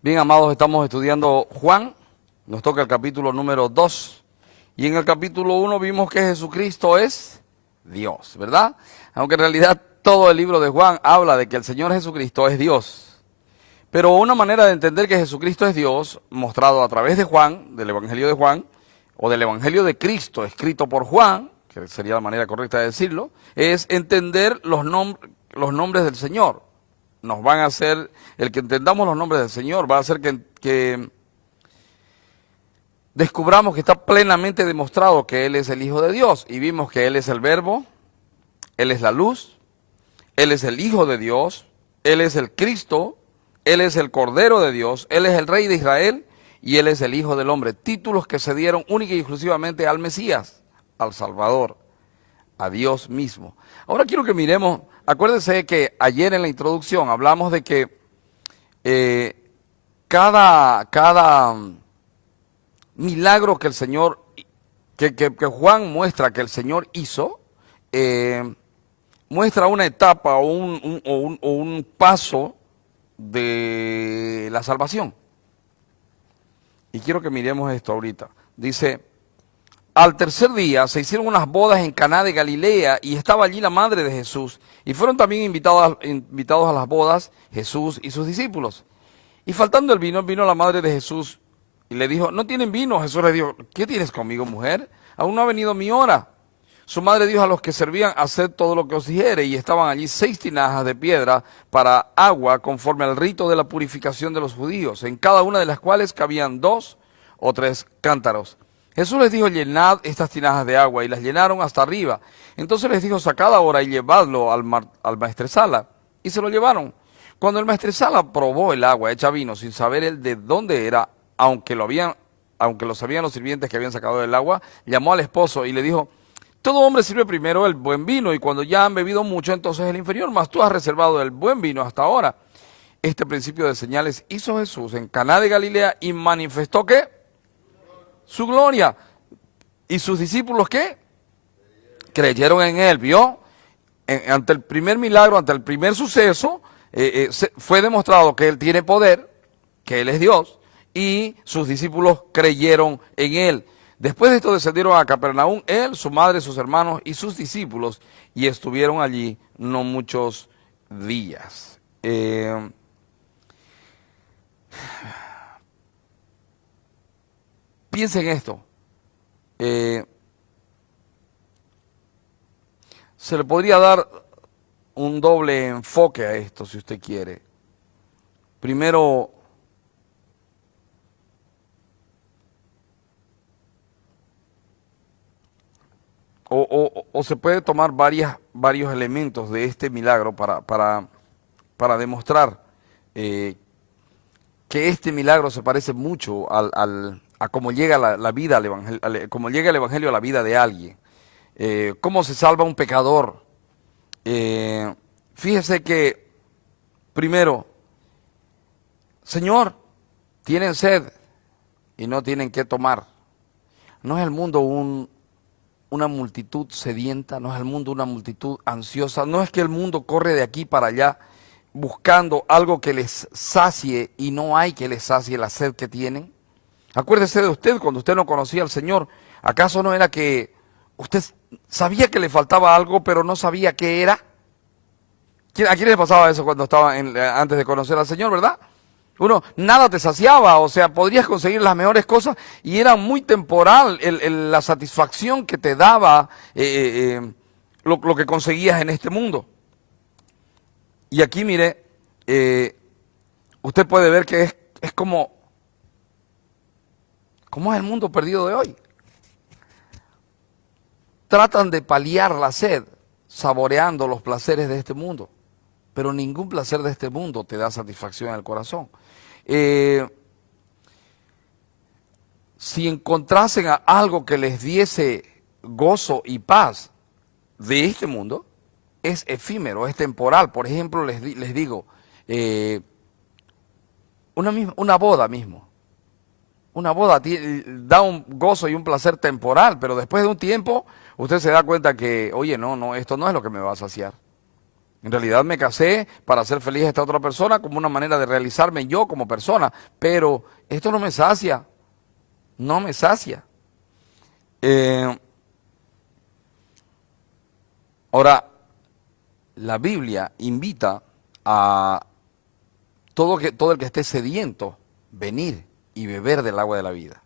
Bien, amados, estamos estudiando Juan, nos toca el capítulo número 2, y en el capítulo 1 vimos que Jesucristo es Dios, ¿verdad? Aunque en realidad todo el libro de Juan habla de que el Señor Jesucristo es Dios. Pero una manera de entender que Jesucristo es Dios, mostrado a través de Juan, del Evangelio de Juan, o del Evangelio de Cristo, escrito por Juan, que sería la manera correcta de decirlo, es entender los nombres del Señor. Nos van a hacer, el que entendamos los nombres del Señor va a hacer que descubramos que está plenamente demostrado que Él es el Hijo de Dios. Y vimos que Él es el Verbo, Él es la luz, Él es el Hijo de Dios, Él es el Cristo, Él es el Cordero de Dios, Él es el Rey de Israel y Él es el Hijo del Hombre. Títulos que se dieron única y exclusivamente al Mesías, al Salvador, a Dios mismo. Ahora quiero que miremos, acuérdense que ayer en la introducción hablamos de que cada milagro que el Señor, que Juan muestra que el Señor hizo, muestra una etapa o un paso de la salvación. Y quiero que miremos esto ahorita. Dice: al tercer día se hicieron unas bodas en Caná de Galilea y estaba allí la madre de Jesús. Y fueron también invitados a las bodas Jesús y sus discípulos. Y faltando el vino, vino la madre de Jesús y le dijo: ¿no tienen vino? Jesús le dijo: ¿qué tienes conmigo, mujer? Aún no ha venido mi hora. Su madre dijo a los que servían: haced todo lo que os dijere. Y estaban allí 6 tinajas de piedra para agua, conforme al rito de la purificación de los judíos, en cada una de las cuales cabían 2 o 3 cántaros. Jesús les dijo: llenad estas tinajas de agua, y las llenaron hasta arriba. Entonces les dijo: sacad ahora y llevadlo al maestresala. Y se lo llevaron. Cuando el maestresala probó el agua hecha vino, sin saber él de dónde era, aunque lo sabían los sirvientes que habían sacado del agua, llamó al esposo y le dijo: todo hombre sirve primero el buen vino, y cuando ya han bebido mucho, entonces el inferior, mas tú has reservado el buen vino hasta ahora. Este principio de señales hizo Jesús en Caná de Galilea y manifestó ¿qué? Su gloria. ¿Y sus discípulos qué? Creyeron en él, ¿vio? Ante el primer milagro, ante el primer suceso, fue demostrado que él tiene poder, que él es Dios, y sus discípulos creyeron en él. Después de esto descendieron a Capernaum, él, su madre, sus hermanos y sus discípulos, y estuvieron allí no muchos días. Piensen en esto. Se le podría dar un doble enfoque a esto, si usted quiere. Primero, o se puede tomar varios elementos de este milagro para demostrar que este milagro se parece mucho a cómo llega la vida al evangelio, cómo llega el evangelio a la vida de alguien. Cómo se salva un pecador. Fíjese que, primero, Señor, tienen sed y no tienen qué tomar. ¿No es el mundo una multitud sedienta? ¿No es el mundo una multitud ansiosa? ¿No es que el mundo corre de aquí para allá buscando algo que les sacie y no hay que les sacie la sed que tienen? Acuérdese de usted cuando usted no conocía al Señor. ¿Acaso no era que usted sabía que le faltaba algo, pero no sabía qué era? ¿A quién le pasaba eso cuando estaba antes de conocer al Señor, verdad? Nada te saciaba, o sea, podrías conseguir las mejores cosas y era muy temporal la satisfacción que te daba lo que conseguías en este mundo. Y aquí, mire, usted puede ver que es como es el mundo perdido de hoy. Tratan de paliar la sed saboreando los placeres de este mundo, pero ningún placer de este mundo te da satisfacción en el corazón. Si encontrasen algo que les diese gozo y paz de este mundo, es efímero, es temporal. Por ejemplo, les digo, una boda mismo. Una boda da un gozo y un placer temporal, pero después de un tiempo usted se da cuenta que, oye, no, esto no es lo que me va a saciar. En realidad me casé para hacer feliz a esta otra persona como una manera de realizarme yo como persona, pero esto no me sacia, no me sacia. Eh, Ahora, la Biblia invita a todo el que esté sediento venir y beber del agua de la vida.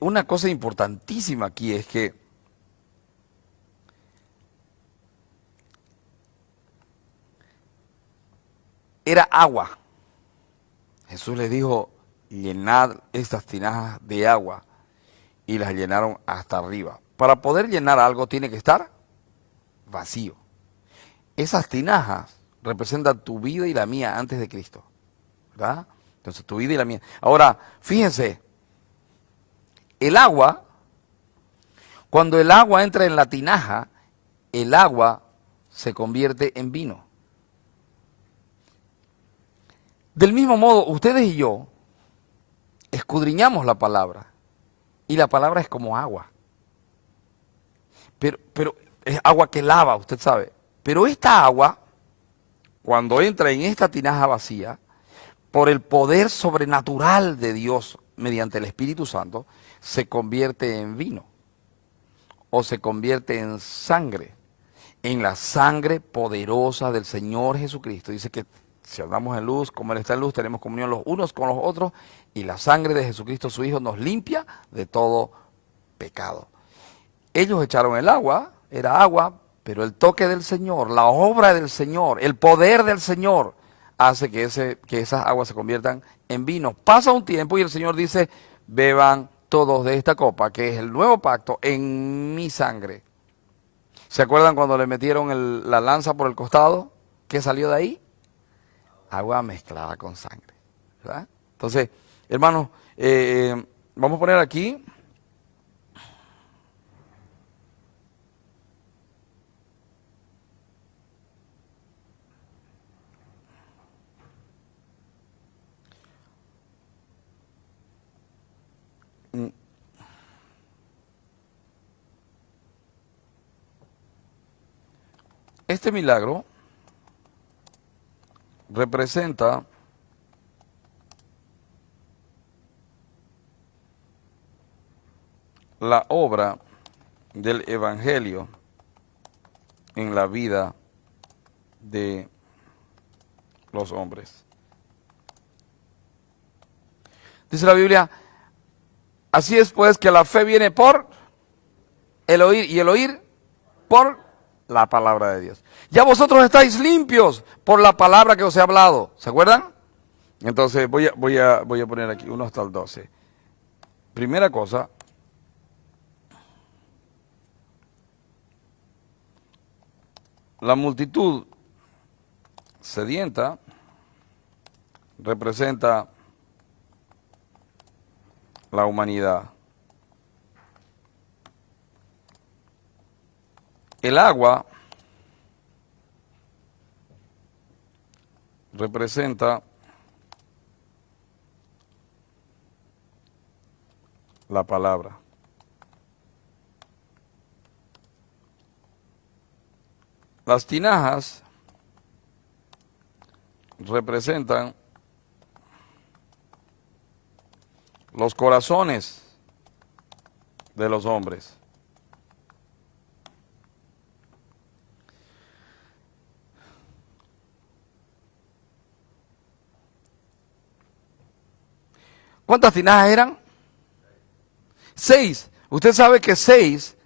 Una cosa importantísima aquí es que era agua. Jesús les dijo, llenad estas tinajas de agua, y las llenaron hasta arriba. Para poder llenar algo tiene que estar vacío. Esas tinajas representan tu vida y la mía antes de Cristo, ¿verdad? Entonces tu vida y la mía. Ahora, fíjense, el agua, cuando el agua entra en la tinaja, el agua se convierte en vino. Del mismo modo, ustedes y yo escudriñamos la palabra, y la palabra es como agua. Pero es agua que lava, usted sabe. Pero esta agua, cuando entra en esta tinaja vacía, por el poder sobrenatural de Dios mediante el Espíritu Santo, se convierte en vino o se convierte en sangre, en la sangre poderosa del Señor Jesucristo. Dice que si andamos en luz, como Él está en luz, tenemos comunión los unos con los otros, y la sangre de Jesucristo, su Hijo, nos limpia de todo pecado. Ellos echaron el agua, era agua, pero el toque del Señor, la obra del Señor, el poder del Señor, hace que esas aguas se conviertan en vino. Pasa un tiempo y el Señor dice, beban todos de esta copa, que es el nuevo pacto en mi sangre. ¿Se acuerdan cuando le metieron la lanza por el costado? ¿Qué salió de ahí? Agua mezclada con sangre, ¿verdad? Entonces, hermanos, vamos a poner aquí. Este milagro representa la obra del Evangelio en la vida de los hombres. Dice la Biblia, así es pues que la fe viene por el oír, y el oír por la palabra de Dios. Ya vosotros estáis limpios por la palabra que os he hablado. ¿Se acuerdan? Entonces voy a poner aquí 1 hasta el 12. Primera cosa, la multitud sedienta representa la humanidad. El agua representa la palabra. Las tinajas representan los corazones de los hombres. ¿Cuántas tinajas eran? 6. ¿Usted sabe que 6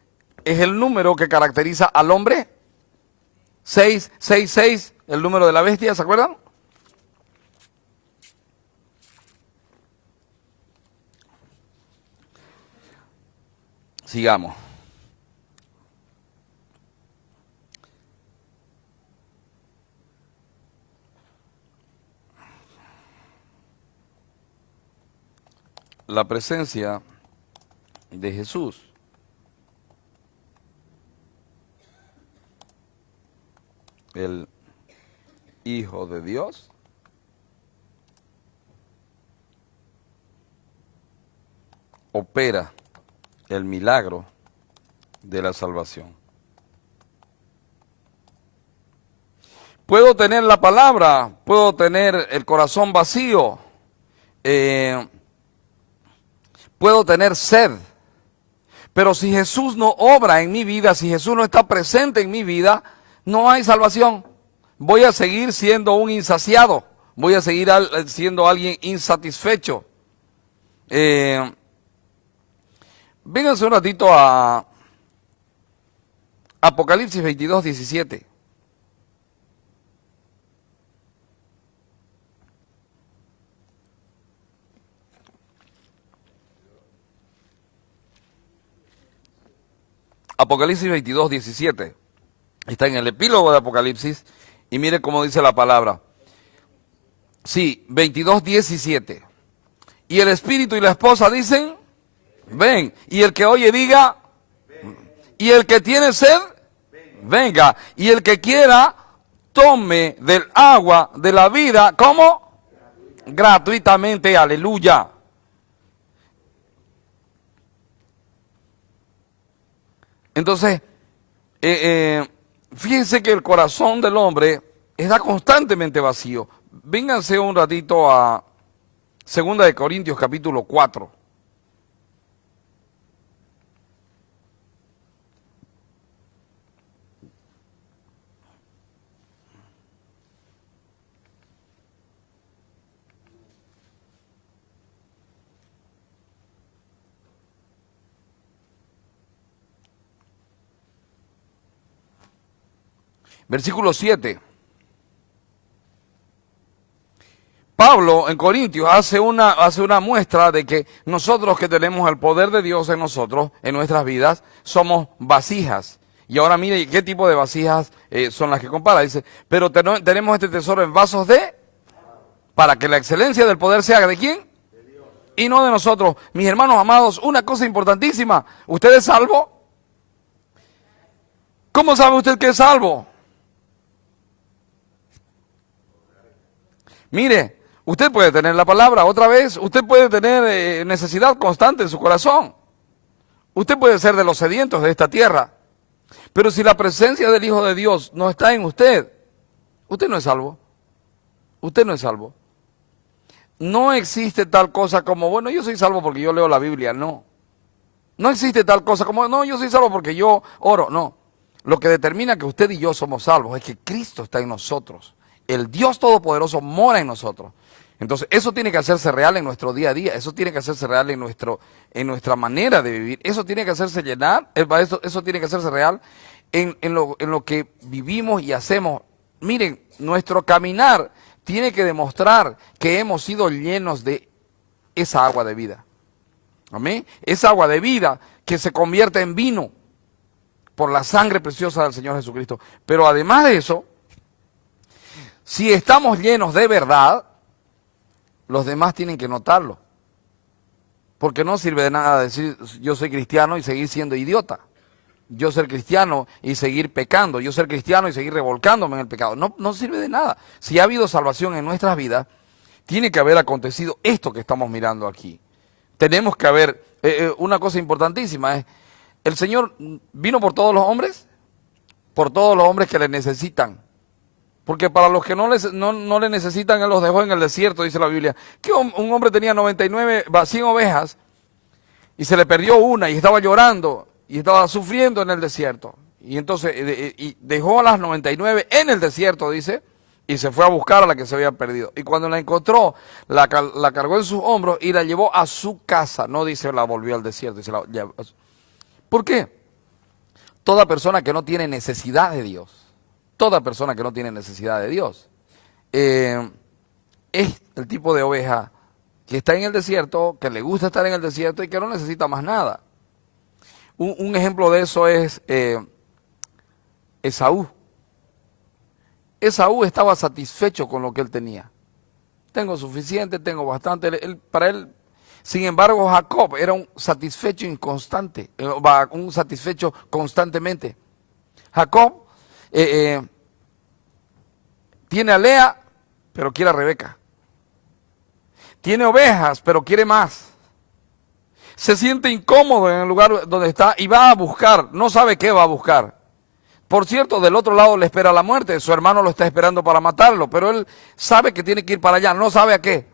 es el número que caracteriza al hombre? 6, 6, 6, el número de la bestia, ¿se acuerdan? Sigamos. La presencia de Jesús el Hijo de Dios opera el milagro de la salvación. Puedo tener la palabra, puedo tener el corazón vacío, puedo tener sed. Pero si Jesús no obra en mi vida, si Jesús no está presente en mi vida, no hay salvación. Voy a seguir siendo un insaciado, voy a seguir siendo alguien insatisfecho. Vénganse un ratito a Apocalipsis 22, 17. Apocalipsis 22, 17. Está en el epílogo de Apocalipsis y mire cómo dice la palabra. Sí, 22, 17. Y el espíritu y la esposa dicen, ven. Y el que oye diga, y el que tiene sed, venga. Y el que quiera, tome del agua de la vida, ¿cómo? Gratuitamente, aleluya. Entonces, fíjense que el corazón del hombre está constantemente vacío. Vénganse un ratito a 2 de Corintios capítulo 4. Versículo 7. Pablo en Corintios hace una muestra de que nosotros que tenemos el poder de Dios en nosotros, en nuestras vidas, somos vasijas. Y ahora mire qué tipo de vasijas son las que compara. Dice, pero tenemos este tesoro en vasos para que la excelencia del poder sea ¿de quién? De Dios. Y no de nosotros. Mis hermanos amados, una cosa importantísima. ¿Usted es salvo? ¿Cómo sabe usted que es salvo? Mire, usted puede tener la palabra otra vez, usted puede tener necesidad constante en su corazón. Usted puede ser de los sedientos de esta tierra. Pero si la presencia del Hijo de Dios no está en usted, usted no es salvo. Usted no es salvo. No existe tal cosa como, bueno, yo soy salvo porque yo leo la Biblia. No. No existe tal cosa como, no, yo soy salvo porque yo oro. No. Lo que determina que usted y yo somos salvos es que Cristo está en nosotros. El Dios Todopoderoso mora en nosotros. Entonces, eso tiene que hacerse real en nuestro día a día, eso tiene que hacerse real en nuestra manera de vivir, eso tiene que hacerse eso tiene que hacerse real en lo que vivimos y hacemos. Miren, nuestro caminar tiene que demostrar que hemos sido llenos de esa agua de vida. Amén. Esa agua de vida que se convierte en vino por la sangre preciosa del Señor Jesucristo. Pero además de eso, si estamos llenos de verdad, los demás tienen que notarlo. Porque no sirve de nada decir yo soy cristiano y seguir siendo idiota. Yo ser cristiano y seguir pecando. Yo ser cristiano y seguir revolcándome en el pecado. No sirve de nada. Si ha habido salvación en nuestras vidas, tiene que haber acontecido esto que estamos mirando aquí. Tenemos que haber, una cosa importantísima es, el Señor vino por todos los hombres que le necesitan. Porque para los que no le necesitan, Él los dejó en el desierto, dice la Biblia. Que un hombre tenía 100 ovejas y se le perdió una y estaba llorando y estaba sufriendo en el desierto. Y entonces y dejó a las 99 en el desierto, dice, y se fue a buscar a la que se había perdido. Y cuando la encontró, la cargó en sus hombros y la llevó a su casa. No dice la volvió al desierto, dice la llevó. ¿Por qué? Toda persona que no tiene necesidad de Dios, toda persona que no tiene necesidad de Dios, es el tipo de oveja que está en el desierto, que le gusta estar en el desierto y que no necesita más nada. Un ejemplo de eso es Esaú. Esaú estaba satisfecho con lo que él tenía. Tengo suficiente, tengo bastante. Para él, sin embargo, Jacob era un satisfecho inconstante, un satisfecho constantemente. Jacob tiene a Lea, pero quiere a Rebeca. Tiene ovejas, pero quiere más. Se siente incómodo en el lugar donde está y va a buscar, no sabe qué va a buscar. Por cierto, del otro lado le espera la muerte, su hermano lo está esperando para matarlo, pero él sabe que tiene que ir para allá, no sabe a qué.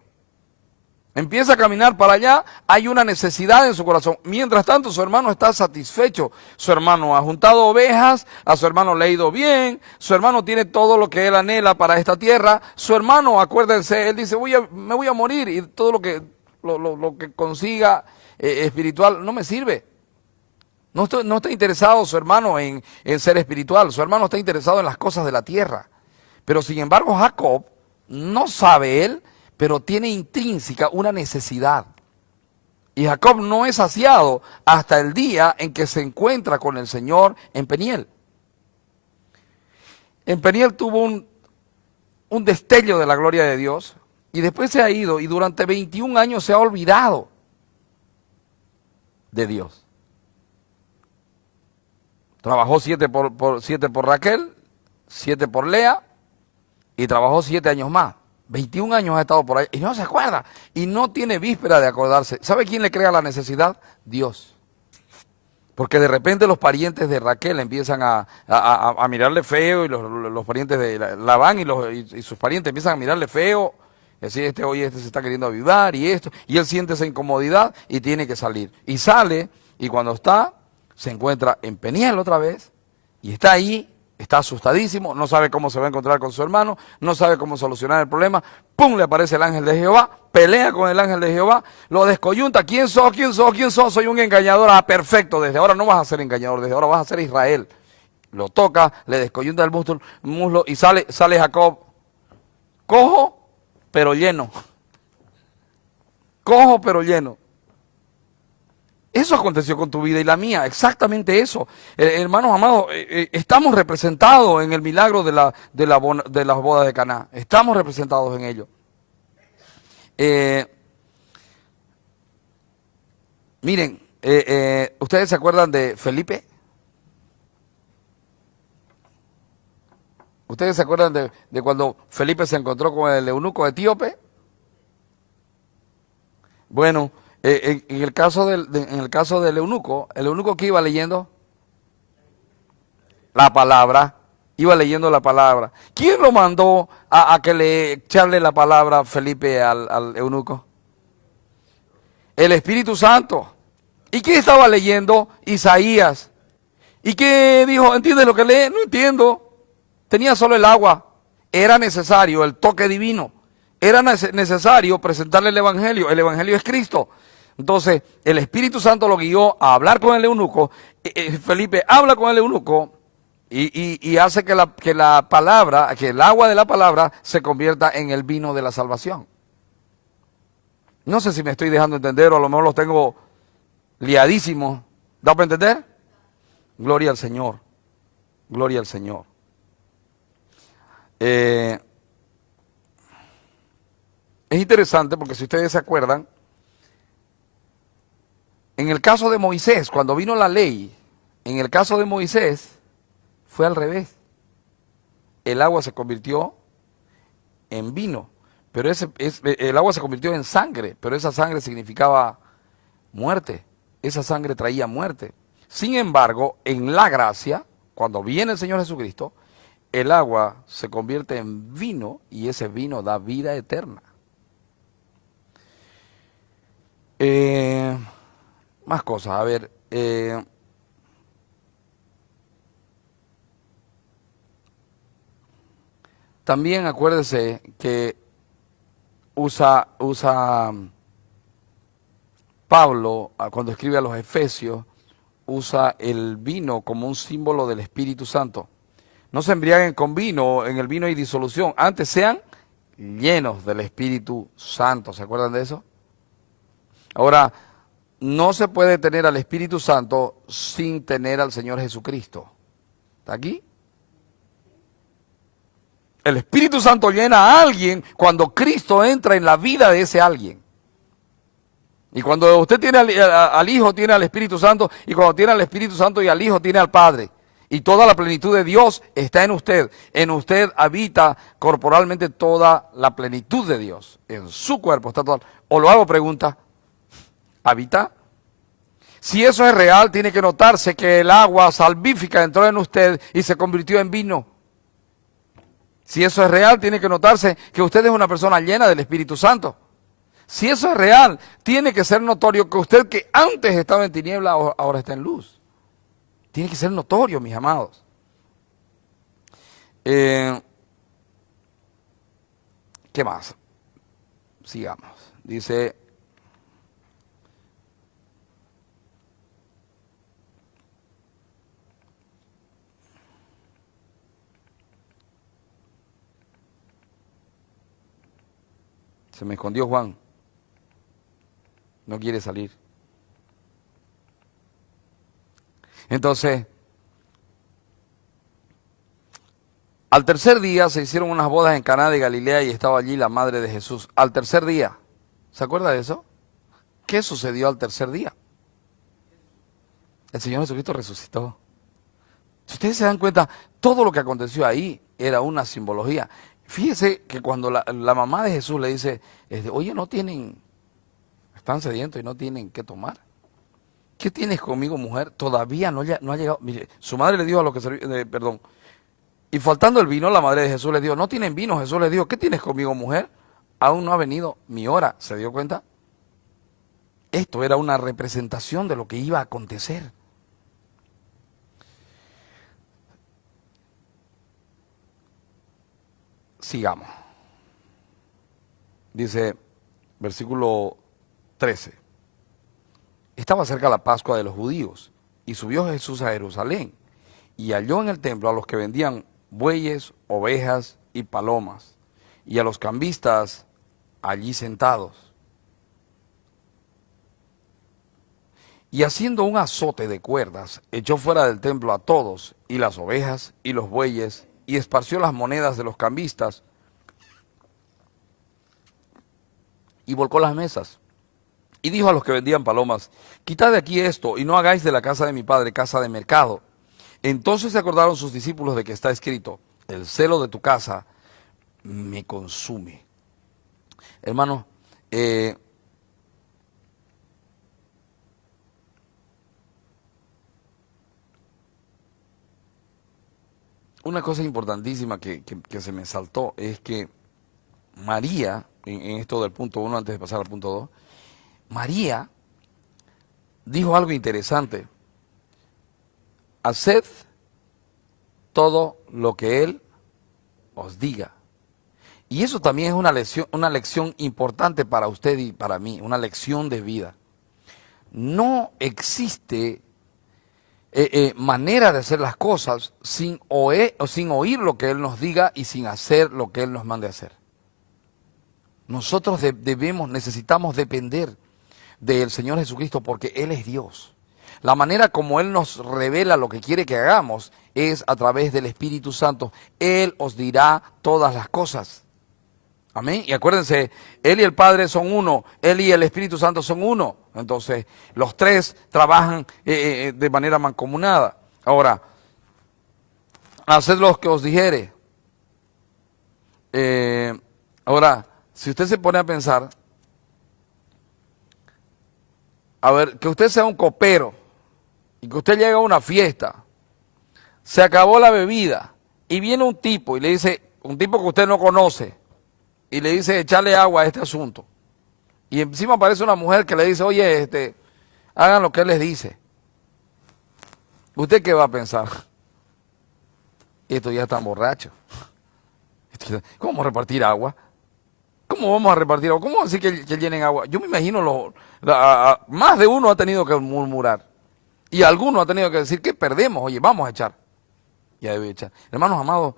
Empieza a caminar para allá, hay una necesidad en su corazón. Mientras tanto, su hermano está satisfecho. Su hermano ha juntado ovejas, a su hermano le ha ido bien, su hermano tiene todo lo que él anhela para esta tierra. Su hermano, acuérdense, él dice, me voy a morir y todo lo que consiga espiritual no me sirve. No está interesado su hermano en ser espiritual, su hermano está interesado en las cosas de la tierra. Pero sin embargo, Jacob, no sabe él, pero tiene intrínseca una necesidad. Y Jacob no es saciado hasta el día en que se encuentra con el Señor en Peniel. En Peniel tuvo un destello de la gloria de Dios y después se ha ido y durante 21 años se ha olvidado de Dios. Trabajó 7 por Raquel, 7 por Lea y trabajó 7 años más. 21 años ha estado por ahí y no se acuerda y no tiene víspera de acordarse. ¿Sabe quién le crea la necesidad? Dios. Porque de repente los parientes de Raquel empiezan a mirarle feo y los parientes de Labán y sus parientes empiezan a mirarle feo. Y así este se está queriendo avivar y esto. Y él siente esa incomodidad y tiene que salir. Y sale y cuando está, se encuentra en Peniel otra vez y está ahí. Está asustadísimo, no sabe cómo se va a encontrar con su hermano, no sabe cómo solucionar el problema. ¡Pum! Le aparece el ángel de Jehová, pelea con el ángel de Jehová, lo descoyunta. ¿Quién sos? ¿Quién sos? ¿Quién sos? Soy un engañador. Ah, perfecto, desde ahora no vas a ser engañador, desde ahora vas a ser Israel. Lo toca, le descoyunta el muslo y sale Jacob, cojo pero lleno. Cojo pero lleno. Eso aconteció con tu vida y la mía, exactamente eso. Hermanos amados, estamos representados en el milagro de las bodas de Caná. Estamos representados en ello. Miren, ¿ustedes se acuerdan de Felipe? ¿Ustedes se acuerdan de cuando Felipe se encontró con el eunuco etíope? Bueno, en el caso del eunuco, el eunuco que iba leyendo la palabra, iba leyendo la palabra. ¿Quién lo mandó a que le echarle la palabra Felipe al eunuco? El Espíritu Santo. ¿Y quién estaba leyendo? Isaías. ¿Y qué dijo? ¿Entiendes lo que lee? No entiendo. Tenía solo el agua. Era necesario el toque divino. Era necesario presentarle el Evangelio. El Evangelio es Cristo. Entonces, el Espíritu Santo lo guió a hablar con el eunuco. Felipe habla con el eunuco y hace que la palabra, que el agua de la palabra se convierta en el vino de la salvación. No sé si me estoy dejando entender o a lo mejor los tengo liadísimos. ¿Da para entender? Gloria al Señor. Gloria al Señor. Es interesante porque si ustedes se acuerdan, en el caso de Moisés, cuando vino la ley, en el caso de Moisés, fue al revés. El agua se convirtió en vino, pero el agua se convirtió en sangre, pero esa sangre significaba muerte, esa sangre traía muerte. Sin embargo, en la gracia, cuando viene el Señor Jesucristo, el agua se convierte en vino y ese vino da vida eterna. Más cosas, a ver. También acuérdese que usa Pablo, cuando escribe a los Efesios, usa el vino como un símbolo del Espíritu Santo. No se embriaguen con vino, en el vino hay disolución. Antes sean llenos del Espíritu Santo. ¿Se acuerdan de eso? Ahora, no se puede tener al Espíritu Santo sin tener al Señor Jesucristo. ¿Está aquí? El Espíritu Santo llena a alguien cuando Cristo entra en la vida de ese alguien. Y cuando usted tiene al Hijo, tiene al Espíritu Santo. Y cuando tiene al Espíritu Santo y al Hijo, tiene al Padre. Y toda la plenitud de Dios está en usted. En usted habita corporalmente toda la plenitud de Dios. En su cuerpo está toda. O lo hago pregunta. ¿Habita? Si eso es real, tiene que notarse que el agua salvífica entró en usted y se convirtió en vino. Si eso es real, tiene que notarse que usted es una persona llena del Espíritu Santo. Si eso es real, tiene que ser notorio que usted, que antes estaba en tiniebla, ahora está en luz. Tiene que ser notorio, mis amados. ¿Qué más? Sigamos. Dice, se me escondió Juan. No quiere salir. Entonces, al tercer día se hicieron unas bodas en Caná de Galilea y estaba allí la madre de Jesús. Al tercer día. ¿Se acuerda de eso? ¿Qué sucedió al tercer día? El Señor Jesucristo resucitó. Si ustedes se dan cuenta, todo lo que aconteció ahí era una simbología. Fíjese que cuando la mamá de Jesús le dice, oye, no tienen, están sedientos y no tienen qué tomar. ¿Qué tienes conmigo, mujer? Todavía no ha llegado. Mire, su madre le dijo a los que perdón. Y faltando el vino, la madre de Jesús le dijo, no tienen vino. Jesús le dijo, ¿qué tienes conmigo, mujer? Aún no ha venido mi hora. ¿Se dio cuenta? Esto era una representación de lo que iba a acontecer. Sigamos. Dice, versículo 13. Estaba cerca la Pascua de los judíos, y subió Jesús a Jerusalén, y halló en el templo a los que vendían bueyes, ovejas y palomas, y a los cambistas allí sentados. Y haciendo un azote de cuerdas, echó fuera del templo a todos, y las ovejas y los bueyes, y esparció las monedas de los cambistas, y volcó las mesas. Y dijo a los que vendían palomas, quitad de aquí esto, y no hagáis de la casa de mi padre casa de mercado. Entonces se acordaron sus discípulos de que está escrito, el celo de tu casa me consume. Hermano, una cosa importantísima que se me saltó es que María, en esto del punto 1 antes de pasar al punto 2, María dijo algo interesante. Haced todo lo que Él os diga. Y eso también es una lección importante para usted y para mí, una lección de vida. No existe manera de hacer las cosas sin oír lo que Él nos diga y sin hacer lo que Él nos mande hacer. Nosotros necesitamos depender del Señor Jesucristo porque Él es Dios. La manera como Él nos revela lo que quiere que hagamos es a través del Espíritu Santo. Él os dirá todas las cosas. Amén. Y acuérdense, Él y el Padre son uno, Él y el Espíritu Santo son uno. Entonces, los tres trabajan de manera mancomunada. Ahora, haced lo que os dijere. Ahora, si usted se pone a pensar, a ver, que usted sea un copero y que usted llega a una fiesta, se acabó la bebida y viene un tipo y le dice, un tipo que usted no conoce, y le dice echarle agua a este asunto. Y encima aparece una mujer que le dice, oye, hagan lo que él les dice. ¿Usted qué va a pensar? Estos ya están borrachos. ¿Cómo vamos a repartir agua? ¿Cómo vamos a repartir agua? ¿Cómo vamos a decir que llenen agua? Yo me imagino, más de uno ha tenido que murmurar. Y alguno ha tenido que decir que perdemos, oye, vamos a echar. Ya debe echar. Hermanos amados,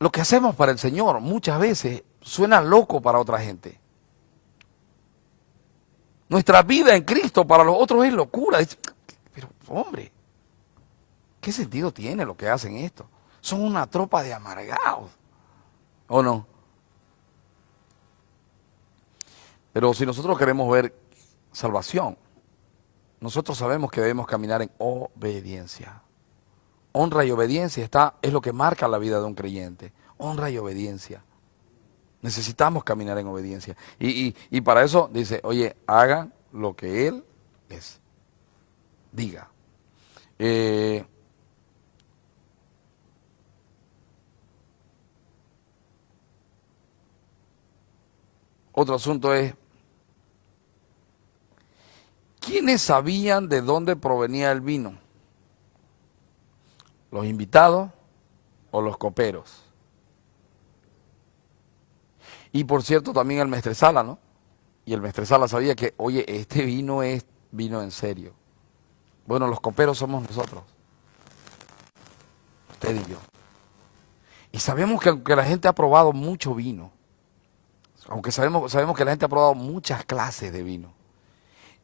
lo que hacemos para el Señor muchas veces suena loco para otra gente. Nuestra vida en Cristo para los otros es locura. Pero hombre, ¿qué sentido tiene lo que hacen esto? Son una tropa de amargados, ¿o no? Pero si nosotros queremos ver salvación, nosotros sabemos que debemos caminar en obediencia. Honra y obediencia es lo que marca la vida de un creyente. Honra y obediencia. Necesitamos caminar en obediencia. Y para eso dice, oye, hagan lo que Él les diga. Otro asunto es, ¿quiénes sabían de dónde provenía el vino? ¿Los invitados o los coperos? Y por cierto, también el maestresala, ¿no? Y el maestresala sabía que, oye, este vino es vino en serio. Bueno, los coperos somos nosotros, usted y yo. Y sabemos que aunque la gente ha probado mucho vino, aunque sabemos que la gente ha probado muchas clases de vino,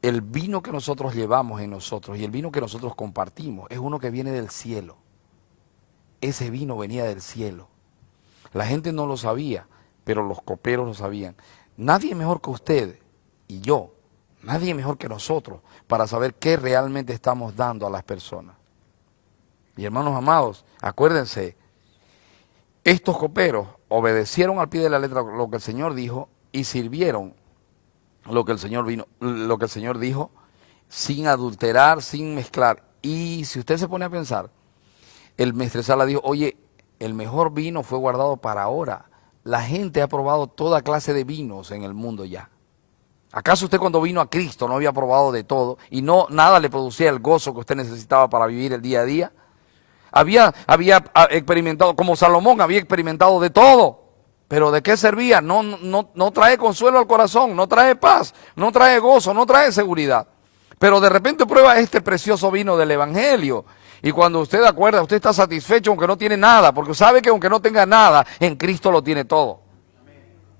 el vino que nosotros llevamos en nosotros y el vino que nosotros compartimos es uno que viene del cielo. Ese vino venía del cielo. La gente no lo sabía, pero los coperos lo sabían. Nadie mejor que usted y yo, nadie mejor que nosotros para saber qué realmente estamos dando a las personas. Y hermanos amados, acuérdense, estos coperos obedecieron al pie de la letra lo que el Señor dijo y sirvieron lo que el Señor dijo, sin adulterar, sin mezclar. Y si usted se pone a pensar, el maestresala dijo, oye, el mejor vino fue guardado para ahora. La gente ha probado toda clase de vinos en el mundo ya. ¿Acaso usted cuando vino a Cristo no había probado de todo y no nada le producía el gozo que usted necesitaba para vivir el día a día? Había experimentado, como Salomón, había experimentado de todo. ¿Pero de qué servía? No trae consuelo al corazón, no trae paz, no trae gozo, no trae seguridad. Pero de repente prueba este precioso vino del Evangelio. Y cuando usted acuerda, usted está satisfecho aunque no tiene nada, porque sabe que aunque no tenga nada, en Cristo lo tiene todo.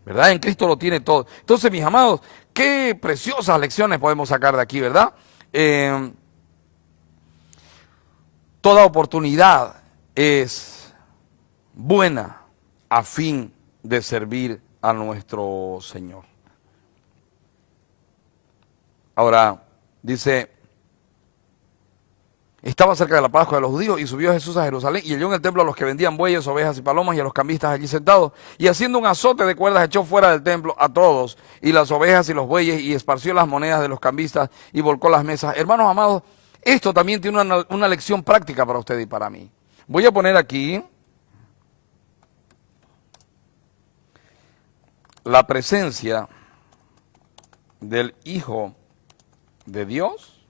¿Verdad? En Cristo lo tiene todo. Entonces, mis amados, qué preciosas lecciones podemos sacar de aquí, ¿verdad? Toda oportunidad es buena a fin de servir a nuestro Señor. Ahora, dice, estaba cerca de la Pascua de los judíos y subió Jesús a Jerusalén y halló en el templo a los que vendían bueyes, ovejas y palomas y a los cambistas allí sentados. Y haciendo un azote de cuerdas echó fuera del templo a todos y las ovejas y los bueyes y esparció las monedas de los cambistas y volcó las mesas. Hermanos amados, esto también tiene una lección práctica para usted y para mí. Voy a poner aquí la presencia del Hijo de Dios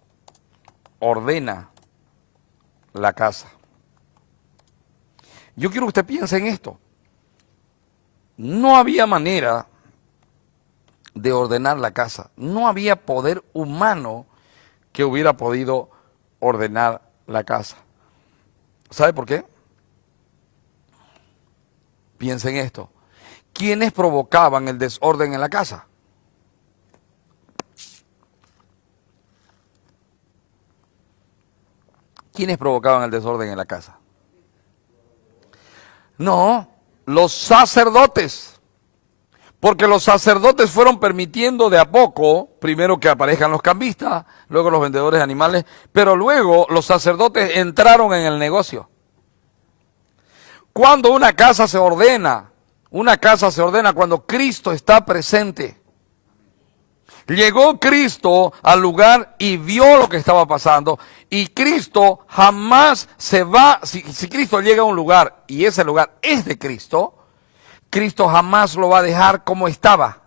ordena la casa. Yo quiero que usted piense en esto. No había manera de ordenar la casa. No había poder humano que hubiera podido ordenar la casa. ¿Sabe por qué? Piense en esto. ¿Quiénes provocaban el desorden en la casa? ¿Quiénes provocaban el desorden en la casa? No, los sacerdotes. Porque los sacerdotes fueron permitiendo de a poco, primero que aparezcan los cambistas, luego los vendedores de animales, pero luego los sacerdotes entraron en el negocio. Cuando una casa se ordena cuando Cristo está presente. Llegó Cristo al lugar y vio lo que estaba pasando. Y Cristo jamás se va, si Cristo llega a un lugar y ese lugar es de Cristo, Cristo jamás lo va a dejar como estaba.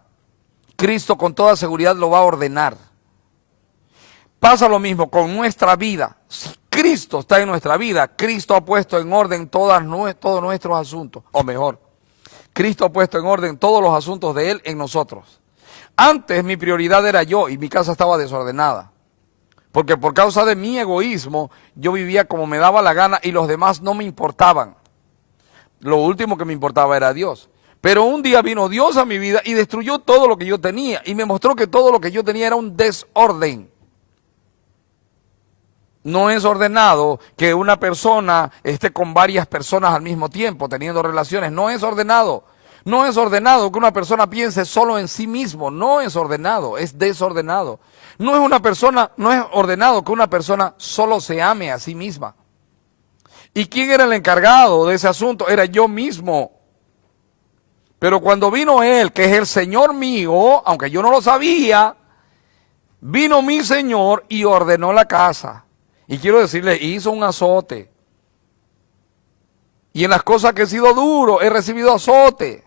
Cristo con toda seguridad lo va a ordenar. Pasa lo mismo con nuestra vida. Si Cristo está en nuestra vida, Cristo ha puesto en orden todos nuestros asuntos. O mejor, Cristo ha puesto en orden todos los asuntos de Él en nosotros. Antes mi prioridad era yo y mi casa estaba desordenada. Porque por causa de mi egoísmo, yo vivía como me daba la gana y los demás no me importaban. Lo último que me importaba era Dios. Pero un día vino Dios a mi vida y destruyó todo lo que yo tenía. Y me mostró que todo lo que yo tenía era un desorden. No es ordenado que una persona esté con varias personas al mismo tiempo, teniendo relaciones. No es ordenado. No es ordenado que una persona piense solo en sí mismo. No es ordenado, es desordenado. No es ordenado que una persona solo se ame a sí misma. ¿Y quién era el encargado de ese asunto? Era yo mismo. Pero cuando vino Él, que es el Señor mío, aunque yo no lo sabía, Vino mi señor y ordenó la casa. Y quiero decirle, hizo un azote. Y en las cosas que he sido duro, he recibido azote.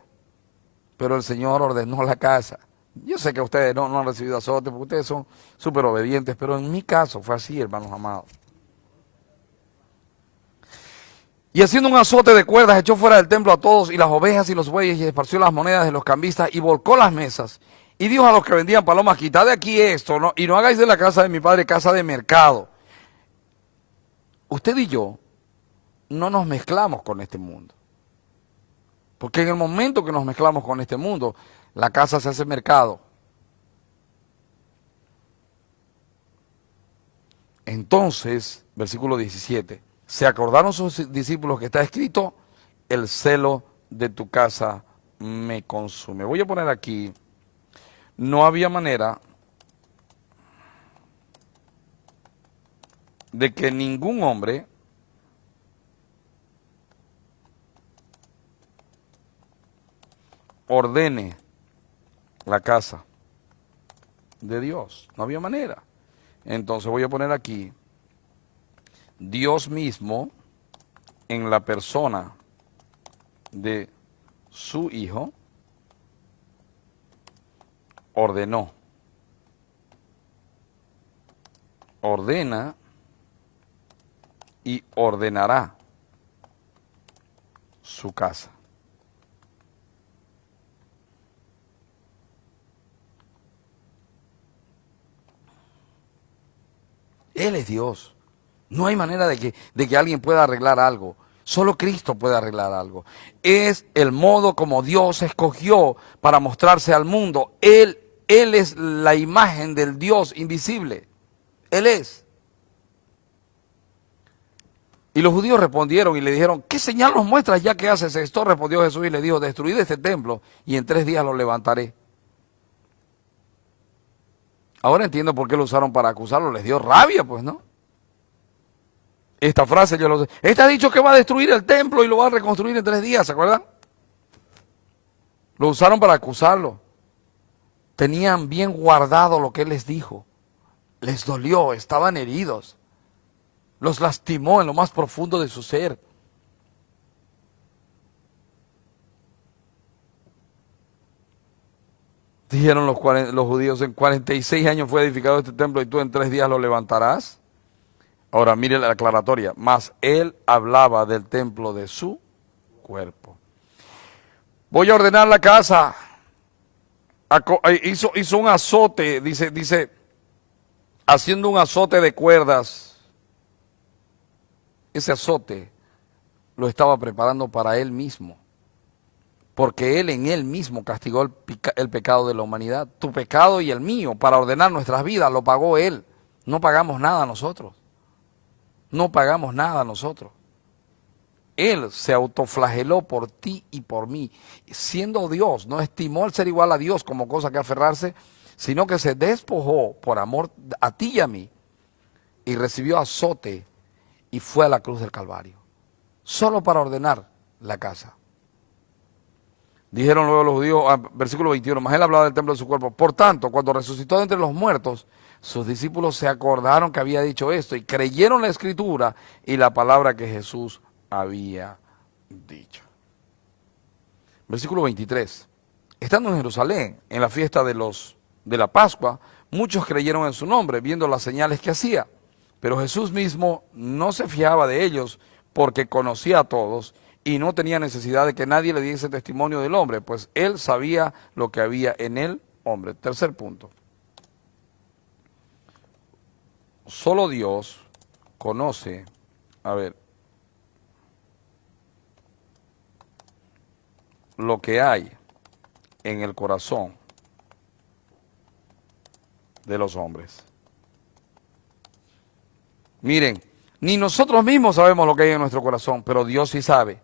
Pero el Señor ordenó la casa. Yo sé que ustedes no han recibido azote porque ustedes son súper obedientes, pero en mi caso fue así, hermanos amados. Y haciendo un azote de cuerdas, echó fuera del templo a todos y las ovejas y los bueyes y esparció las monedas de los cambistas y volcó las mesas. Y dijo a los que vendían palomas, quitad de aquí esto, ¿no? Y no hagáis de la casa de mi padre casa de mercado. Usted y yo no nos mezclamos con este mundo. Porque en el momento que nos mezclamos con este mundo, la casa se hace mercado. Entonces, versículo 17, se acordaron sus discípulos que está escrito, el celo de tu casa me consume. Voy a poner aquí, no había manera de que ningún hombre ordene la casa de Dios. No había manera. Entonces voy a poner aquí, Dios mismo en la persona de su Hijo ordenó, ordena y ordenará su casa. Él es Dios. No hay manera de que alguien pueda arreglar algo. Solo Cristo puede arreglar algo. Es el modo como Dios escogió para mostrarse al mundo. Él es la imagen del Dios invisible. Él es. Y los judíos respondieron y le dijeron, ¿qué señal nos muestras ya que haces esto? Respondió Jesús y le dijo, destruid este templo y en 3 días lo levantaré. Ahora entiendo por qué lo usaron para acusarlo. Les dio rabia, pues, ¿no? Esta frase yo lo sé. Este ha dicho que va a destruir el templo y lo va a reconstruir en 3 días, ¿se acuerdan? Lo usaron para acusarlo. Tenían bien guardado lo que él les dijo. Les dolió, estaban heridos. Los lastimó en lo más profundo de su ser. Dijeron los judíos, en 46 años fue edificado este templo y tú en 3 días lo levantarás. Ahora mire la aclaratoria, mas él hablaba del templo de su cuerpo. Voy a ordenar la casa. Hizo un azote, dice, haciendo un azote de cuerdas. Ese azote lo estaba preparando para él mismo. Porque él en él mismo castigó el pecado de la humanidad. Tu pecado y el mío, para ordenar nuestras vidas, lo pagó él. No pagamos nada nosotros. No pagamos nada nosotros. Él se autoflageló por ti y por mí. Siendo Dios, no estimó el ser igual a Dios como cosa que aferrarse, sino que se despojó por amor a ti y a mí y recibió azote y fue a la cruz del Calvario. Solo para ordenar la casa. Dijeron luego los judíos, versículo 21, mas él hablaba del templo de su cuerpo. Por tanto, cuando resucitó de entre los muertos, sus discípulos se acordaron que había dicho esto y creyeron la escritura y la palabra que Jesús había dicho. Versículo 23. Estando en Jerusalén, en la fiesta de la Pascua, muchos creyeron en su nombre, viendo las señales que hacía. Pero Jesús mismo no se fiaba de ellos porque conocía a todos y no tenía necesidad de que nadie le diese testimonio del hombre, pues él sabía lo que había en el hombre. Tercer punto. Solo Dios conoce, lo que hay en el corazón de los hombres. Miren, ni nosotros mismos sabemos lo que hay en nuestro corazón, pero Dios sí sabe.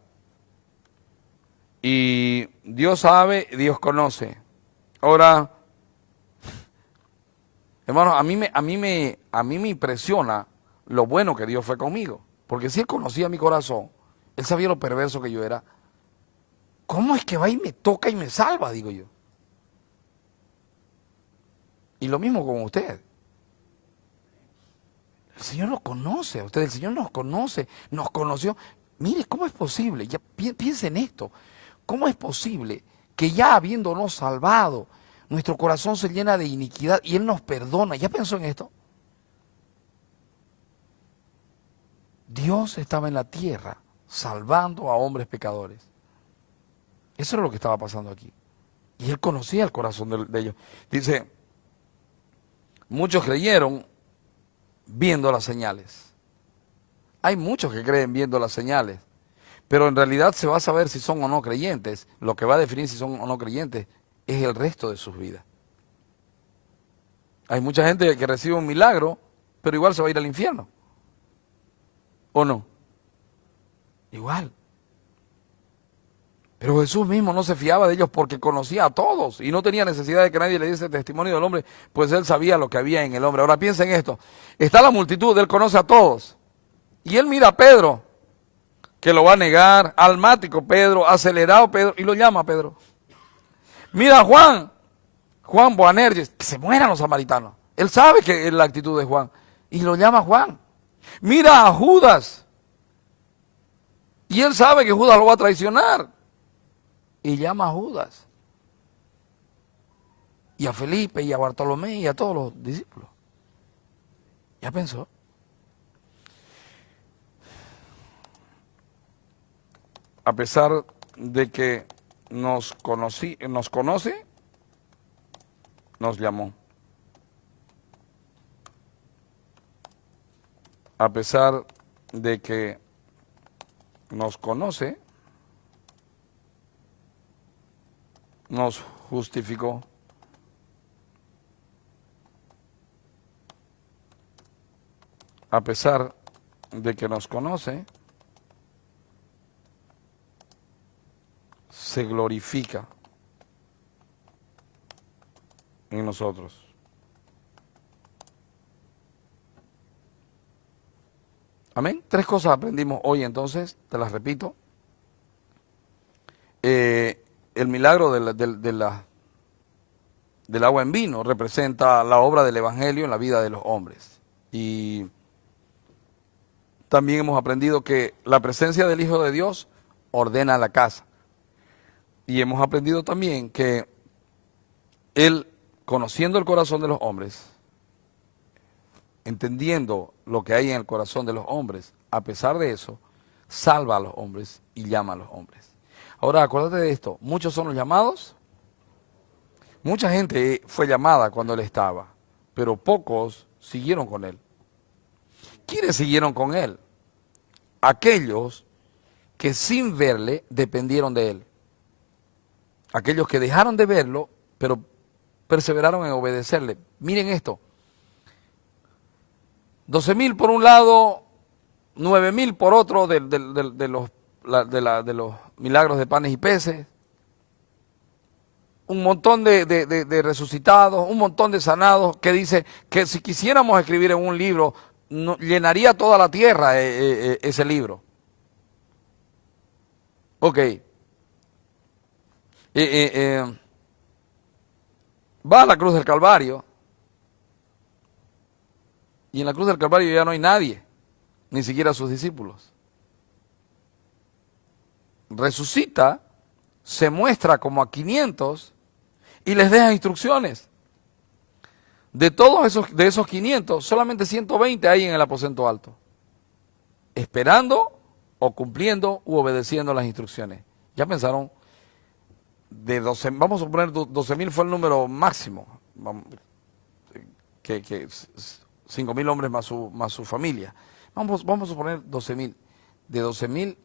Y Dios sabe, Dios conoce. Ahora, hermanos, a mí me impresiona lo bueno que Dios fue conmigo. Porque si Él conocía mi corazón, Él sabía lo perverso que yo era. ¿Cómo es que va y me toca y me salva? Digo yo. Y lo mismo con usted. El Señor nos conoce a ustedes, el Señor nos conoce, nos conoció. Mire, ¿cómo es posible? Ya piensen en esto. ¿Cómo es posible que ya habiéndonos salvado, nuestro corazón se llena de iniquidad y Él nos perdona? ¿Ya pensó en esto? Dios estaba en la tierra salvando a hombres pecadores. Eso era lo que estaba pasando aquí. Y Él conocía el corazón de ellos. Dice, muchos creyeron viendo las señales. Hay muchos que creen viendo las señales, pero en realidad se va a saber si son o no creyentes. Lo que va a definir si son o no creyentes es el resto de sus vidas. Hay mucha gente que recibe un milagro, pero igual se va a ir al infierno. ¿O no? Igual. Pero Jesús mismo no se fiaba de ellos porque conocía a todos y no tenía necesidad de que nadie le diese testimonio del hombre, pues Él sabía lo que había en el hombre. Ahora piensen esto, está la multitud, Él conoce a todos. Y Él mira a Pedro, que lo va a negar, almático Pedro, acelerado Pedro, y lo llama a Pedro. Mira a Juan Boanerges, que se mueran los samaritanos. Él sabe que es la actitud de Juan, y lo llama a Juan. Mira a Judas, y Él sabe que Judas lo va a traicionar. Y llama a Judas, y a Felipe, y a Bartolomé, y a todos los discípulos. ¿Ya pensó? A pesar de que nos conoce, nos llamó. A pesar de que nos conoce, nos justificó. A pesar de que nos conoce, se glorifica en nosotros. Amén. 3 cosas aprendimos hoy entonces, te las repito. El milagro del agua en vino representa la obra del Evangelio en la vida de los hombres. Y también hemos aprendido que la presencia del Hijo de Dios ordena la casa. Y hemos aprendido también que Él, conociendo el corazón de los hombres, entendiendo lo que hay en el corazón de los hombres, a pesar de eso, salva a los hombres y llama a los hombres. Ahora, acuérdate de esto, muchos son los llamados, mucha gente fue llamada cuando Él estaba, pero pocos siguieron con Él. ¿Quiénes siguieron con Él? Aquellos que sin verle dependieron de Él. Aquellos que dejaron de verlo, pero perseveraron en obedecerle. Miren esto. 12,000 por un lado, 9,000 por otro de los milagros de panes y peces. Un montón de resucitados, un montón de sanados, que dice que si quisiéramos escribir en un libro, llenaría toda la tierra ese libro. Ok. Va a la cruz del Calvario, y en la cruz del Calvario ya no hay nadie, ni siquiera sus discípulos. Resucita, se muestra como a 500 y les deja instrucciones. De esos 500, solamente 120 hay en el aposento alto, esperando o cumpliendo u obedeciendo las instrucciones. ¿Ya pensaron? De 12, vamos a suponer 12,000 fue el número máximo, que 5,000 hombres más su familia. Vamos a suponer 12,000. De 12,000,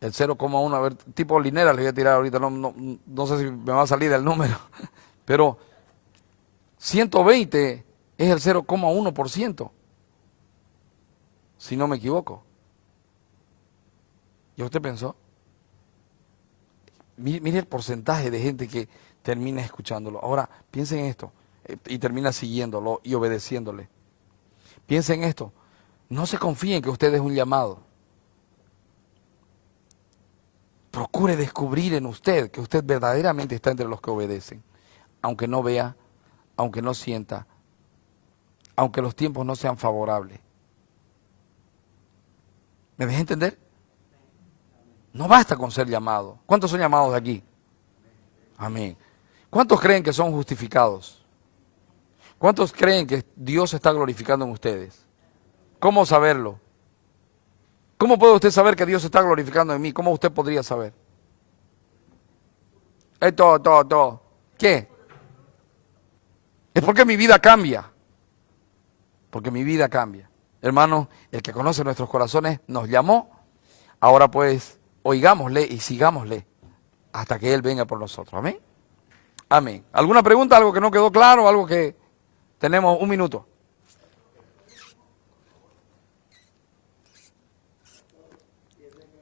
el 0,1, a ver, tipo linera le voy a tirar ahorita, no sé si me va a salir el número, pero 120 es el 0,1%, si no me equivoco. ¿Ya usted pensó? Mire el porcentaje de gente que termina escuchándolo. Ahora, piensen en esto, y termina siguiéndolo y obedeciéndole. Piensen en esto, no se confíen que usted es un llamado. Procure descubrir en usted que usted verdaderamente está entre los que obedecen, aunque no vea, aunque no sienta, aunque los tiempos no sean favorables. ¿Me dejé entender? No basta con ser llamado. ¿Cuántos son llamados de aquí? Amén. ¿Cuántos creen que son justificados? ¿Cuántos creen que Dios se está glorificando en ustedes? ¿Cómo saberlo? ¿Cómo puede usted saber que Dios se está glorificando en mí? ¿Cómo usted podría saber? Todo. ¿Qué? Es porque mi vida cambia. Porque mi vida cambia. Hermano, el que conoce nuestros corazones nos llamó. Ahora pues, oigámosle y sigámosle hasta que Él venga por nosotros. Amén. Amén. ¿Alguna pregunta? ¿Algo que no quedó claro? ¿Algo que tenemos un minuto?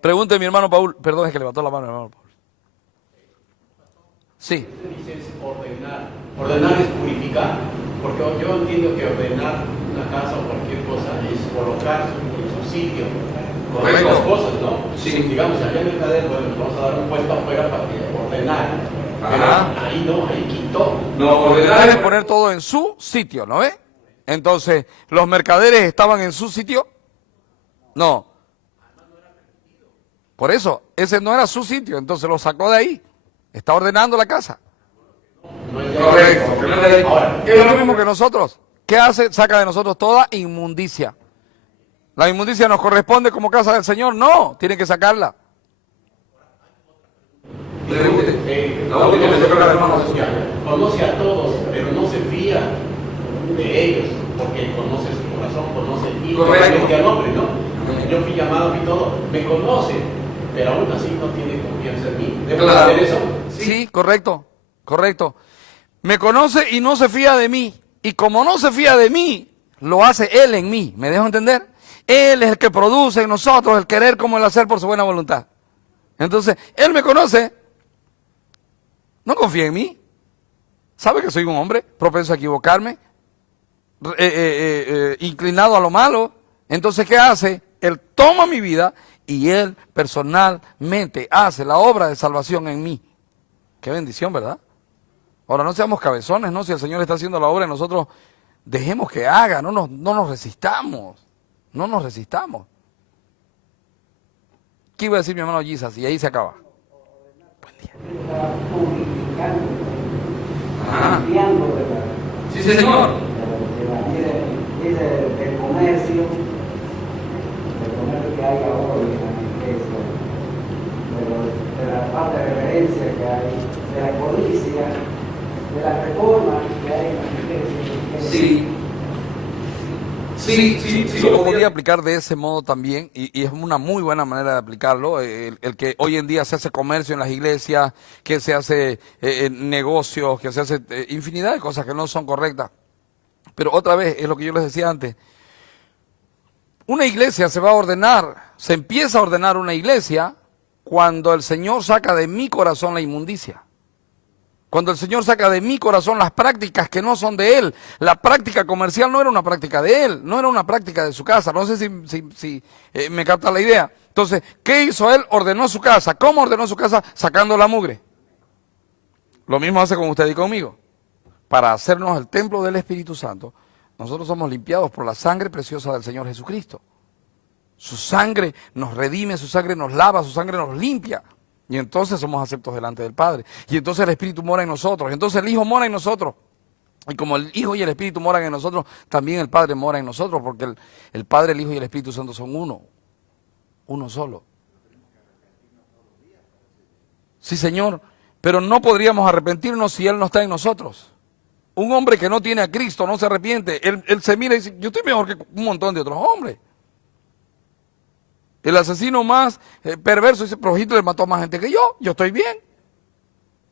Pregunte mi hermano Paul. Perdón, es que levantó la mano el hermano Paul. Sí. Dices ordenar. Ordenar es purificar. Porque yo entiendo que ordenar una casa o cualquier cosa es colocar en su sitio. Correcto. Las cosas, ¿no? Sí. Digamos, allá en el cadero, bueno, nos vamos a dar un puesto afuera para ordenar. Ajá. Pero ahí no, ahí quitó. No, ordenar es poner todo en su sitio, ¿no ve? Entonces, ¿los mercaderes estaban en su sitio? No. Por eso, ese no era su sitio, entonces lo sacó de ahí. Está ordenando la casa. Correcto. Ahora, Es lo mismo que nosotros. ¿Qué hace? Saca de nosotros toda inmundicia. ¿La inmundicia nos corresponde como casa del Señor? No, tiene que sacarla. Conoce a todos, pero no se fía de ellos, porque conoce su corazón, conoce y conoce al hombre, ¿no? Yo fui llamado, fui todo, me conoce, pero aún así no tiene confianza en mí. ¿Debo hacer eso? Sí, correcto. Me conoce y no se fía de mí. Y como no se fía de mí, lo hace Él en mí. ¿Me dejo entender? Él es el que produce en nosotros el querer como el hacer por su buena voluntad. Entonces, Él me conoce, no confía en mí. Sabe que soy un hombre propenso a equivocarme, inclinado a lo malo. Entonces, ¿qué hace? Él toma mi vida y Él personalmente hace la obra de salvación en mí. Qué bendición, ¿verdad? Ahora, no seamos cabezones, ¿no? Si el Señor está haciendo la obra en nosotros, dejemos que haga, no nos resistamos. No nos resistamos. ¿Qué iba a decir mi hermano Jesus? Y ahí se acaba. Buen día. Sí, señor. Del comercio que hay ahora en la iglesia, de la falta de reverencia que hay, de la codicia, de la reforma que hay en la iglesia. Sí, lo podría aplicar de ese modo también, y es una muy buena manera de aplicarlo, el que hoy en día se hace comercio en las iglesias, que se hace negocios, que se hace infinidad de cosas que no son correctas. Pero otra vez, es lo que yo les decía antes, una iglesia se va a ordenar, se empieza a ordenar una iglesia cuando el Señor saca de mi corazón la inmundicia. Cuando el Señor saca de mi corazón las prácticas que no son de Él. La práctica comercial no era una práctica de Él, no era una práctica de su casa. No sé si me capta la idea. Entonces, ¿qué hizo Él? Ordenó su casa. ¿Cómo ordenó su casa? Sacando la mugre. Lo mismo hace con usted y conmigo. Para hacernos el templo del Espíritu Santo, nosotros somos limpiados por la sangre preciosa del Señor Jesucristo. Su sangre nos redime, su sangre nos lava, su sangre nos limpia. Y entonces somos aceptos delante del Padre. Y entonces el Espíritu mora en nosotros. Y entonces el Hijo mora en nosotros. Y como el Hijo y el Espíritu moran en nosotros, también el Padre mora en nosotros. Porque el Padre, el Hijo y el Espíritu Santo son uno. Uno solo. Sí, Señor. Pero no podríamos arrepentirnos si Él no está en nosotros. Un hombre que no tiene a Cristo no se arrepiente. Él se mira y dice, yo estoy mejor que un montón de otros hombres. El asesino más perverso dice, pero Hitler mató a más gente que yo estoy bien.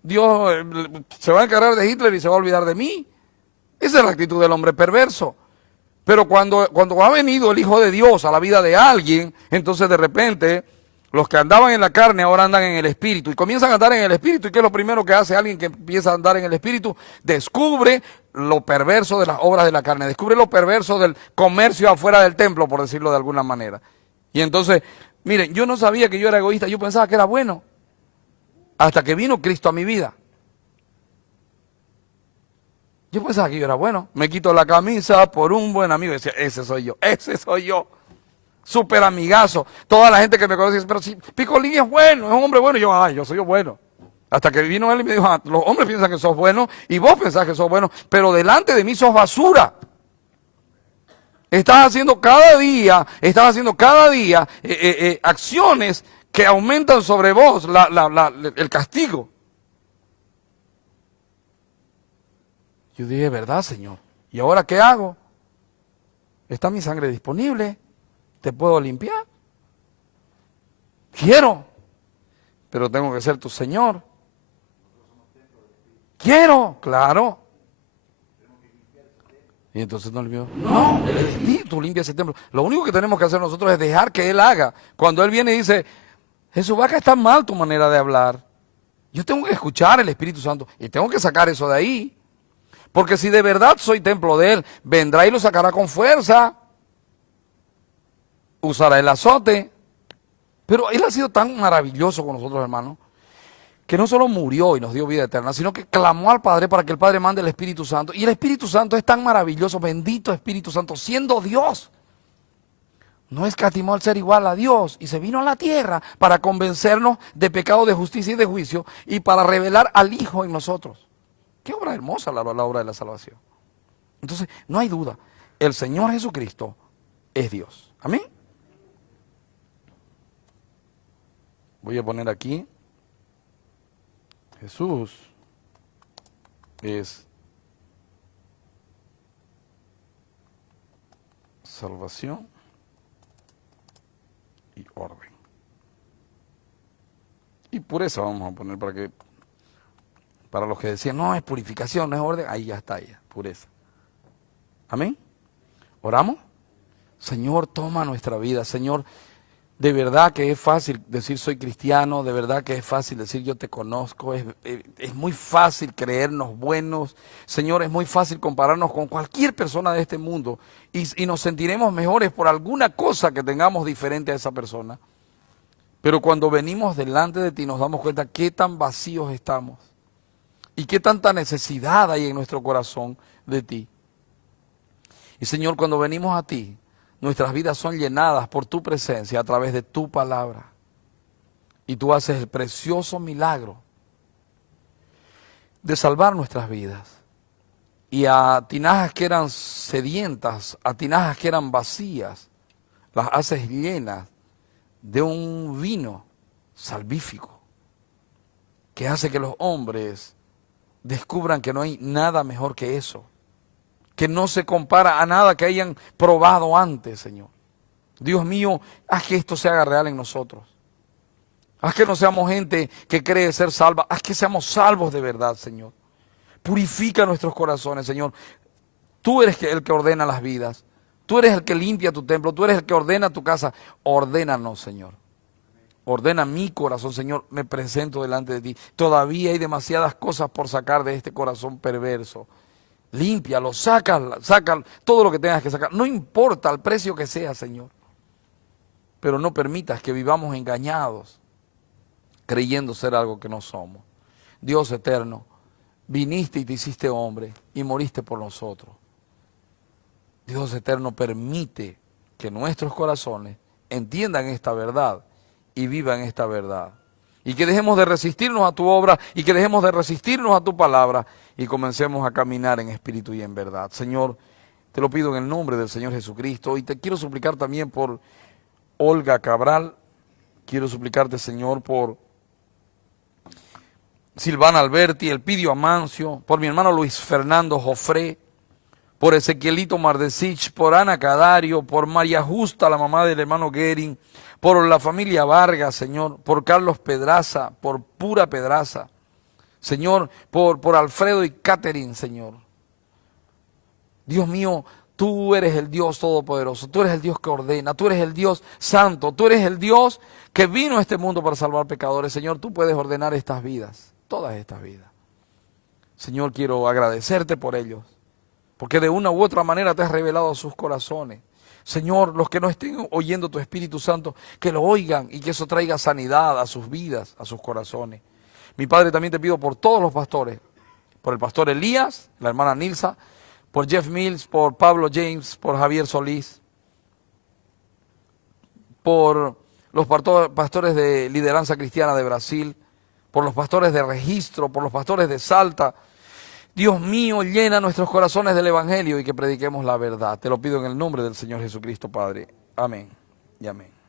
Dios se va a encargar de Hitler y se va a olvidar de mí. Esa es la actitud del hombre perverso. Pero cuando ha venido el Hijo de Dios a la vida de alguien, entonces de repente los que andaban en la carne ahora andan en el Espíritu y comienzan a andar en el Espíritu. ¿Y qué es lo primero que hace alguien que empieza a andar en el Espíritu? Descubre lo perverso de las obras de la carne, descubre lo perverso del comercio afuera del templo, por decirlo de alguna manera. Y entonces, miren, yo no sabía que yo era egoísta, yo pensaba que era bueno, hasta que vino Cristo a mi vida. Yo pensaba que yo era bueno. Me quito la camisa por un buen amigo. Y decía, ese soy yo, ese soy yo. Súper amigazo. Toda la gente que me conoce dice, pero si Picolín es bueno, es un hombre bueno. Y yo, ay, yo soy yo bueno. Hasta que vino él y me dijo, ah, los hombres piensan que sos bueno y vos pensás que sos bueno, pero delante de mí sos basura. Estás haciendo cada día acciones que aumentan sobre vos el castigo. Yo dije, ¿verdad, Señor? ¿Y ahora qué hago? Está mi sangre disponible, te puedo limpiar. Quiero, pero tengo que ser tu Señor. Quiero, claro. Y entonces no limpió. No, el Espíritu limpia ese templo. Lo único que tenemos que hacer nosotros es dejar que Él haga. Cuando Él viene y dice, Jesús, va que está mal tu manera de hablar. Yo tengo que escuchar el Espíritu Santo y tengo que sacar eso de ahí. Porque si de verdad soy templo de Él, vendrá y lo sacará con fuerza. Usará el azote. Pero Él ha sido tan maravilloso con nosotros, hermanos, que no solo murió y nos dio vida eterna, sino que clamó al Padre para que el Padre mande el Espíritu Santo. Y el Espíritu Santo es tan maravilloso, bendito Espíritu Santo, siendo Dios. No escatimó al ser igual a Dios y se vino a la tierra para convencernos de pecado, de justicia y de juicio y para revelar al Hijo en nosotros. Qué obra hermosa la obra de la salvación. Entonces, no hay duda, el Señor Jesucristo es Dios. Amén. Voy a poner aquí. Jesús es salvación y orden. Y pureza vamos a poner para los que decían, no, es purificación, no es orden, ahí ya está, ya, pureza. Amén. ¿Oramos? Señor, toma nuestra vida, Señor. De verdad que es fácil decir soy cristiano, de verdad que es fácil decir yo te conozco, es muy fácil creernos buenos, Señor, es muy fácil compararnos con cualquier persona de este mundo y nos sentiremos mejores por alguna cosa que tengamos diferente a esa persona. Pero cuando venimos delante de ti nos damos cuenta qué tan vacíos estamos y qué tanta necesidad hay en nuestro corazón de ti. Y Señor, cuando venimos a ti, nuestras vidas son llenadas por tu presencia a través de tu palabra. Y tú haces el precioso milagro de salvar nuestras vidas. Y a tinajas que eran sedientas, a tinajas que eran vacías, las haces llenas de un vino salvífico que hace que los hombres descubran que no hay nada mejor que eso, que no se compara a nada que hayan probado antes, Señor. Dios mío, haz que esto se haga real en nosotros. Haz que no seamos gente que cree ser salva, haz que seamos salvos de verdad, Señor. Purifica nuestros corazones, Señor. Tú eres el que ordena las vidas. Tú eres el que limpia tu templo. Tú eres el que ordena tu casa. Ordénanos, Señor. Ordena mi corazón, Señor. Me presento delante de ti. Todavía hay demasiadas cosas por sacar de este corazón perverso. Límpialo, saca todo lo que tengas que sacar. No importa el precio que sea, Señor. Pero no permitas que vivamos engañados, creyendo ser algo que no somos. Dios eterno, viniste y te hiciste hombre y moriste por nosotros. Dios eterno, permite que nuestros corazones entiendan esta verdad y vivan esta verdad. Y que dejemos de resistirnos a tu obra y que dejemos de resistirnos a tu palabra y comencemos a caminar en espíritu y en verdad. Señor, te lo pido en el nombre del Señor Jesucristo y te quiero suplicar también por Olga Cabral. Quiero suplicarte, Señor, por Silvana Alberti, Elpidio Amancio, por mi hermano Luis Fernando Jofré, por Ezequielito Mardesich, por Ana Cadario, por María Justa, la mamá del hermano Guerin, por la familia Vargas, Señor, por Carlos Pedraza, por Pura Pedraza, Señor, por Alfredo y Catherine, Señor. Dios mío, tú eres el Dios todopoderoso, tú eres el Dios que ordena, tú eres el Dios santo, tú eres el Dios que vino a este mundo para salvar pecadores. Señor, tú puedes ordenar estas vidas, todas estas vidas. Señor, quiero agradecerte por ellos, porque de una u otra manera te has revelado a sus corazones. Señor, los que no estén oyendo tu Espíritu Santo, que lo oigan y que eso traiga sanidad a sus vidas, a sus corazones. Mi Padre, también te pido por todos los pastores, por el pastor Elías, la hermana Nilsa, por Jeff Mills, por Pablo James, por Javier Solís, por los pastores de Lideranza Cristiana de Brasil, por los pastores de Registro, por los pastores de Salta. Dios mío, llena nuestros corazones del Evangelio y que prediquemos la verdad. Te lo pido en el nombre del Señor Jesucristo, Padre. Amén y amén.